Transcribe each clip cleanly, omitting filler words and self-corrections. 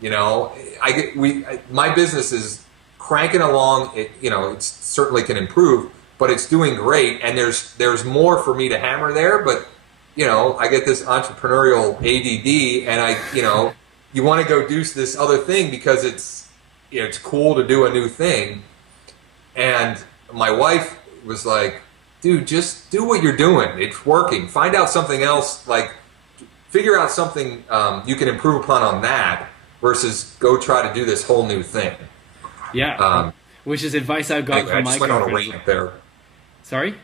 You know, my business is cranking along. It certainly can improve, but it's doing great. And there's more for me to hammer there. But I get this entrepreneurial ADD, and you want to go do this other thing because it's cool to do a new thing. And my wife was like, dude, just do what you're doing. It's working. Find out something else. Like, figure out something you can improve upon on that versus go try to do this whole new thing. Yeah. Which is advice I've got Anyway, from I my just went on a girlfriend. rant there. Sorry?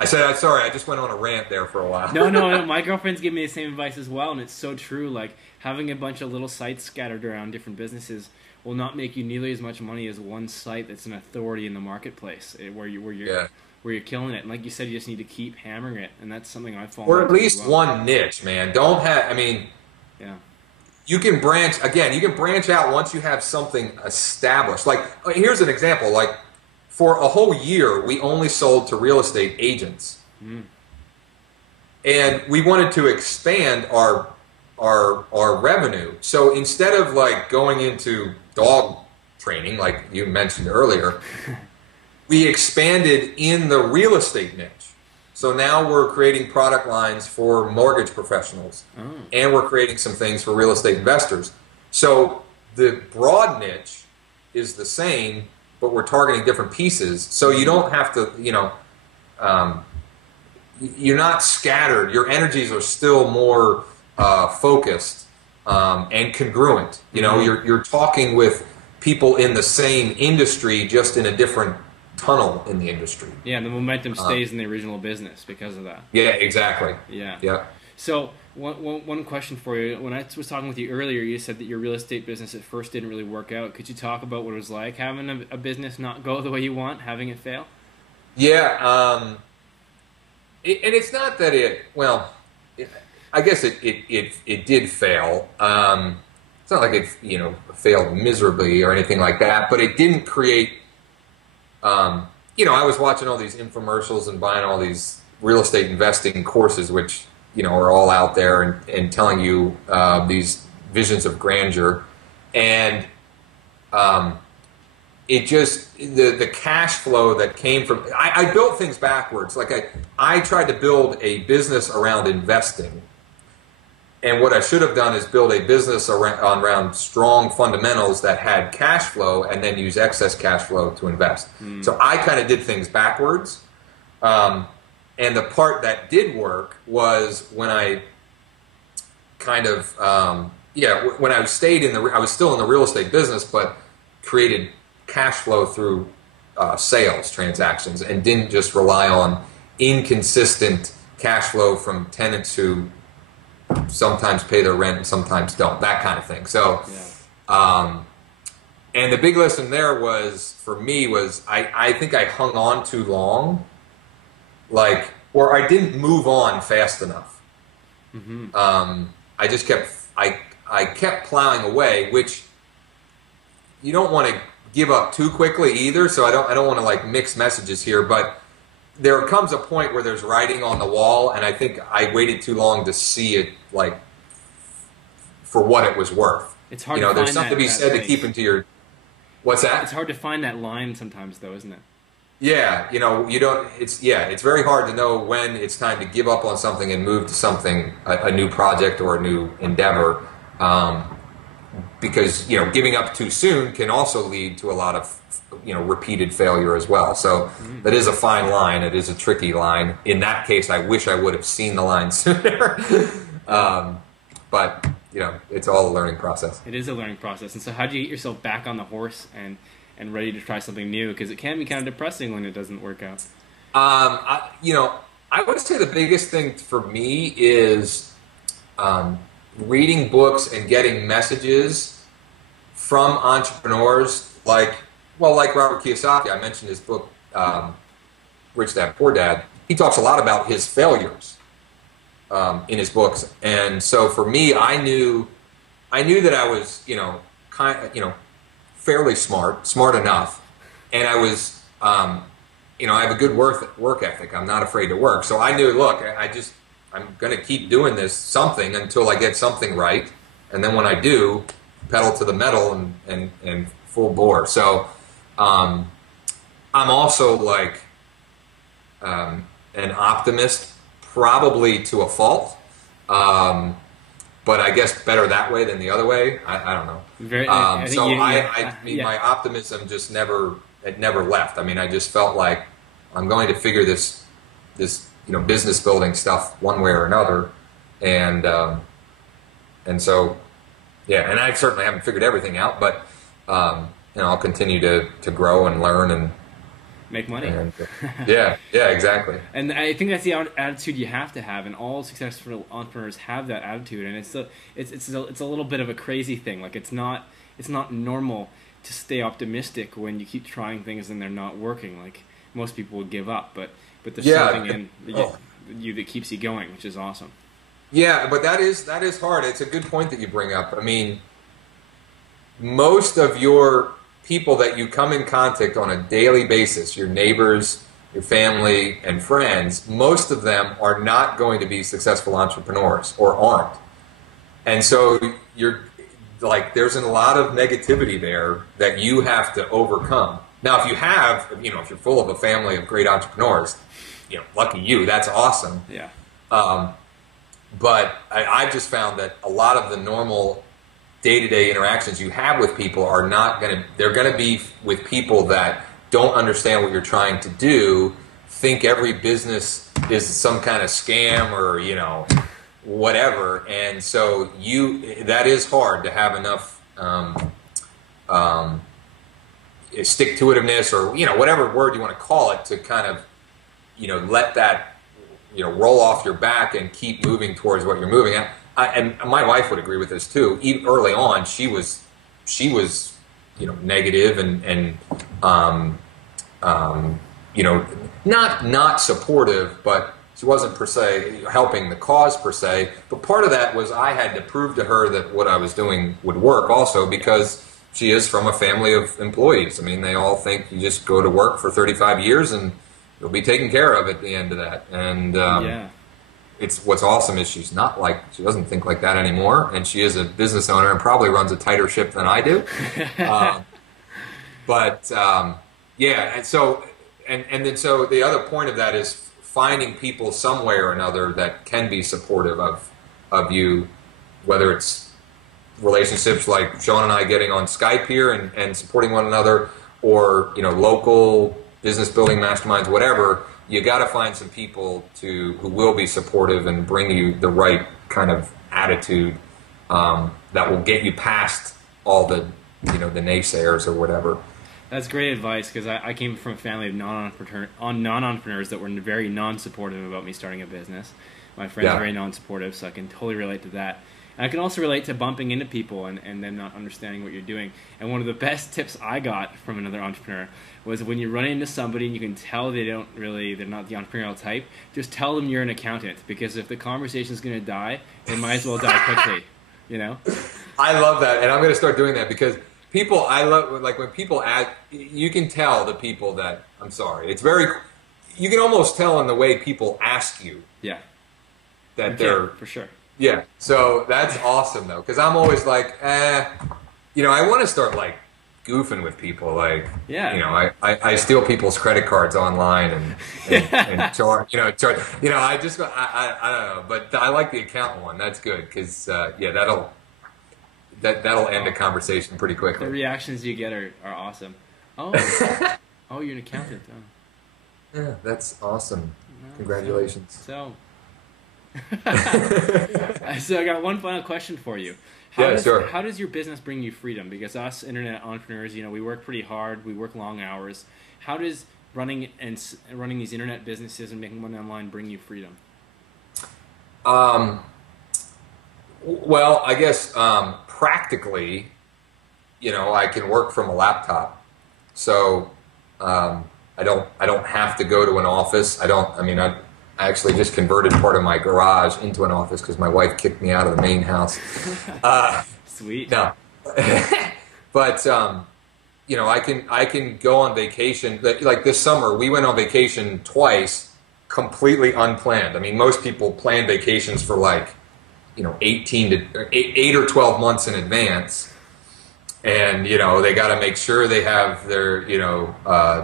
I said, sorry, I just went on a rant there for a while. No. My girlfriend's giving me the same advice as well, and it's so true. Like, having a bunch of little sites scattered around different businesses will not make you nearly as much money as one site that's an authority in the marketplace, where you're killing it. And like you said, you just need to keep hammering it, and that's something I've fallen Or at into as least well. one niche, man. Yeah. You can branch out once you have something established. Like, here's an example. Like, for a whole year, we only sold to real estate agents. Mm. And we wanted to expand our revenue. So instead of like going into dog training, like you mentioned earlier, we expanded in the real estate niche. So now we're creating product lines for mortgage professionals, and we're creating some things for real estate investors. So the broad niche is the same, but we're targeting different pieces. So you don't have to, you're not scattered. Your energies are still more focused and congruent. You're talking with people in the same industry, just in a different tunnel in the industry. Yeah, the momentum stays in the original business because of that. Yeah, exactly. Yeah. So one question for you. When I was talking with you earlier, you said that your real estate business at first didn't really work out. Could you talk about what it was like having a business not go the way you want, having it fail? Yeah, and it's not that I guess it did fail. It's not like it failed miserably or anything like that, but it didn't create. I was watching all these infomercials and buying all these real estate investing courses, which are all out there and telling you these visions of grandeur, and it just the cash flow that came from I built things backwards. Like I tried to build a business around investing. And what I should have done is build a business around strong fundamentals that had cash flow, and then use excess cash flow to invest. So I kind of did things backwards. And the part that did work was when I kind of, when I was still in the real estate business, but created cash flow through sales transactions, and didn't just rely on inconsistent cash flow from tenants who sometimes pay their rent and sometimes don't, that kind of thing. So, and the big lesson there for me was I think I hung on too long, or I didn't move on fast enough. I just kept plowing away, which you don't want to give up too quickly either. So I don't want to like mix messages here, but there comes a point where there's writing on the wall, and I think I waited too long to see it for what it was worth. It's hard to find there's something to be said to keep into your. What's that? It's hard to find that line sometimes, though, isn't it? Yeah, you don't. It's very hard to know when it's time to give up on something and move to something, a new project or a new endeavor, because giving up too soon can also lead to a lot of repeated failure as well. So that is a fine line. It is a tricky line. In that case, I wish I would have seen the line sooner. But it's all a learning process. It is a learning process. And so how do you get yourself back on the horse and ready to try something new? Because it can be kind of depressing when it doesn't work out. I would say the biggest thing for me is reading books and getting messages from entrepreneurs like Robert Kiyosaki. I mentioned his book, Rich Dad, Poor Dad. He talks a lot about his failures in his books. And so for me, I knew that I was, fairly smart enough. And I was, I have a good work ethic. I'm not afraid to work. So I knew, look, I'm going to keep doing this something until I get something right. And then when I do, pedal to the metal and full bore. So I'm also like an optimist, probably to a fault. But I guess better that way than the other way. I don't know. My optimism just never left. I mean, I just felt like I'm going to figure this business building stuff one way or another, and so yeah. And I certainly haven't figured everything out, but I'll continue to grow and learn and make money. And, yeah, exactly. And I think that's the attitude you have to have, and all successful entrepreneurs have that attitude. And it's a little bit of a crazy thing. Like it's not normal to stay optimistic when you keep trying things and they're not working. Like most people would give up, but there's something in you that keeps you going, which is awesome. Yeah, but that is hard. It's a good point that you bring up. I mean, most of your people that you come in contact on a daily basis, your neighbors, your family, and friends, most of them are not going to be successful entrepreneurs or aren't. And so you're like, there's a lot of negativity there that you have to overcome. Now, if you have, if you're full of a family of great entrepreneurs, lucky you, that's awesome. Yeah. But I've just found that a lot of the normal day-to-day interactions you have with people are they're going to be with people that don't understand what you're trying to do, think every business is some kind of scam or, whatever. And so that is hard to have enough stick-to-itiveness or, whatever word you want to call it to kind of, let that, roll off your back and keep moving towards what you're moving at. And my wife would agree with this too. Even early on, she was, negative and not supportive, but she wasn't per se helping the cause per se. But part of that was I had to prove to her that what I was doing would work also, because she is from a family of employees. I mean, they all think you just go to work for 35 years and you'll be taken care of at the end of that. And it's what's awesome is she doesn't think like that anymore, and she is a business owner and probably runs a tighter ship than I do. And so the other point of that is finding people some way or another that can be supportive of you, whether it's relationships like Sean and I getting on Skype here and supporting one another, or local business building masterminds, whatever. You got to find some people who will be supportive and bring you the right kind of attitude that will get you past all the the naysayers or whatever. That's great advice, because I came from a family of non-entrepreneurs that were very non-supportive about me starting a business. My friends are very non-supportive, so I can totally relate to that. And I can also relate to bumping into people and them not understanding what you're doing. And one of the best tips I got from another entrepreneur was when you run into somebody and you can tell they're not the entrepreneurial type, just tell them you're an accountant, because if the conversation's going to die, it might as well die quickly, I love that, and I'm going to start doing that, because I love, like when people ask, you can tell the people that, I'm sorry, you can almost tell in the way people ask you. Yeah. That they're, for sure. Yeah, so that's awesome though, because I'm always like, I want to start like goofing with people, like, I steal people's credit cards online and charge, I don't know, but I like the accountant one. That's good, because that'll end a conversation pretty quickly. The reactions you get are awesome. Oh, you're an accountant. Oh. Yeah, that's awesome. Congratulations. So I got one final question for you. How does your business bring you freedom? Because us internet entrepreneurs, we work pretty hard. We work long hours. How does running these internet businesses and making money online bring you freedom? Well, I guess practically, I can work from a laptop, so I don't have to go to an office. I actually just converted part of my garage into an office because my wife kicked me out of the main house. Sweet. No, but I can go on vacation. Like this summer, we went on vacation twice, completely unplanned. I mean, most people plan vacations for 8 or 12 months in advance, and they got to make sure they have their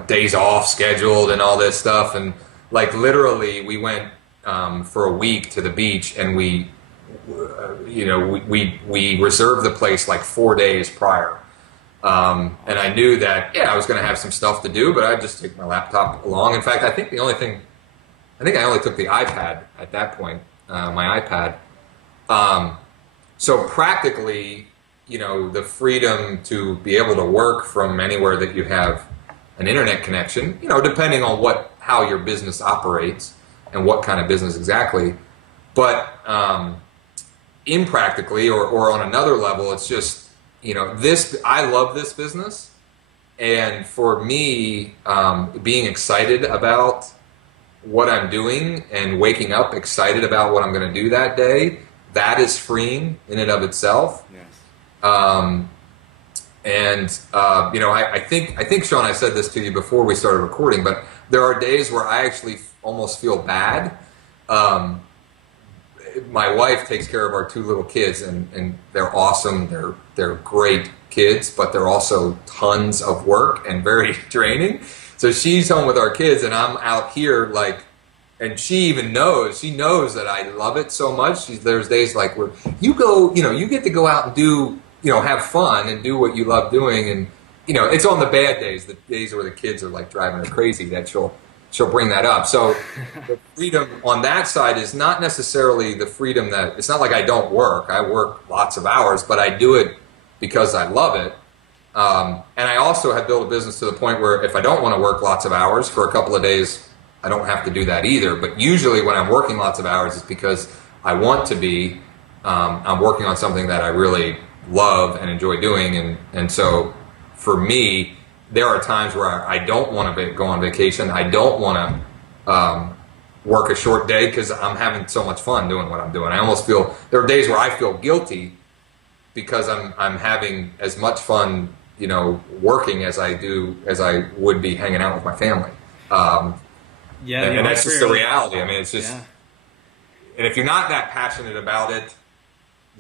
days off scheduled and all this stuff. And like literally, we went for a week to the beach, and we reserved the place like 4 days prior. And I knew that I was going to have some stuff to do, but I'd just take my laptop along. In fact, I think I only took the iPad at that point, my iPad. So practically, the freedom to be able to work from anywhere that you have an internet connection, depending on how your business operates and what kind of business exactly. But impractically or on another level, it's just, I love this business. And for me, being excited about what I'm doing and waking up excited about what I'm going to do that day, that is freeing in and of itself. Yes. I think Sean, I said this to you before we started recording, but there are days where I actually almost feel bad. My wife takes care of our 2 little kids, and they're awesome. They're great kids, but they're also tons of work and very draining. So she's home with our kids, and I'm out here and she knows that I love it so much. There's days like where you get to go out and do, have fun and do what you love doing. And, it's on the bad days, the days where the kids are like driving her crazy, that she'll bring that up. So the freedom on that side is not necessarily the freedom that, it's not like I don't work. I work lots of hours, but I do it because I love it. And I also have built a business to the point where if I don't want to work lots of hours for a couple of days, I don't have to do that either. But usually when I'm working lots of hours, it's because I want to be. I'm working on something that I really love and enjoy doing. And so for me, there are times where I don't want to go on vacation. I don't want to work a short day because I'm having so much fun doing what I'm doing. I almost feel, there are days where I feel guilty because I'm having as much fun, working as I would be hanging out with my family. And that's just the reality. I mean, it's just, and if you're not that passionate about it,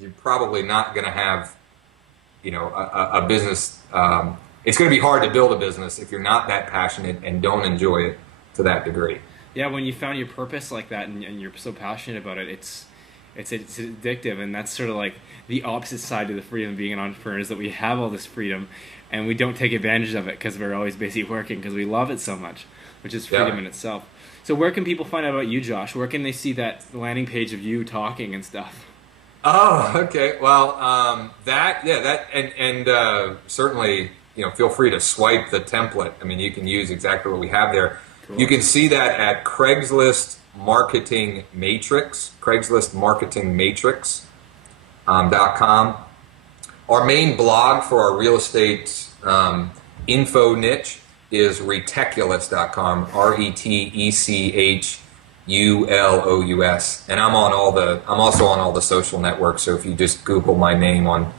you're probably not going to have, a business. It's going to be hard to build a business if you're not that passionate and don't enjoy it to that degree. Yeah, when you found your purpose like that and you're so passionate about it, it's addictive, and that's sort of like the opposite side of the freedom of being an entrepreneur, is that we have all this freedom and we don't take advantage of it because we're always busy working because we love it so much, which is freedom in itself. So where can people find out about you, Josh? Where can they see that landing page of you talking and stuff? Oh, okay. Well, certainly, feel free to swipe the template. I mean, you can use exactly what we have there. Cool. You can see that at Craigslist Marketing Matrix, CraigslistMarketingMatrix.com. Our main blog for our real estate info niche is Reteculous.com, RETECHULOUS, and I'm also on all the social networks. So if you just Google my name on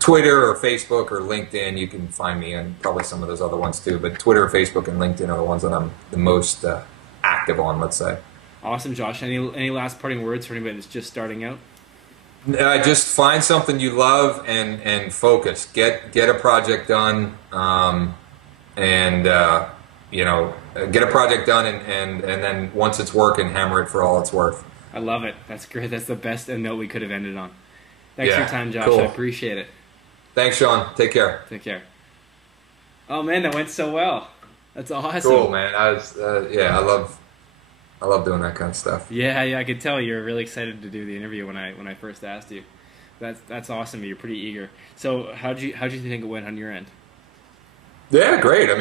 Twitter or Facebook or LinkedIn, you can find me, and probably some of those other ones too. But Twitter, Facebook, and LinkedIn are the ones that I'm the most active on, let's say. Awesome, Josh. Any last parting words for anybody that's just starting out? Just find something you love and focus. Get a project done. Get a project done, and then once it's working, hammer it for all it's worth. I love it. That's great. That's the best note we could have ended on. Thanks for your time, Josh. Cool. I appreciate it. Thanks, Sean. Take care. Take care. Oh man, that went so well. That's awesome. Cool, man. I love doing that kind of stuff. Yeah, I could tell you were really excited to do the interview when I first asked you. That's awesome. You're pretty eager. So how'd you think it went on your end? Yeah, great. I mean.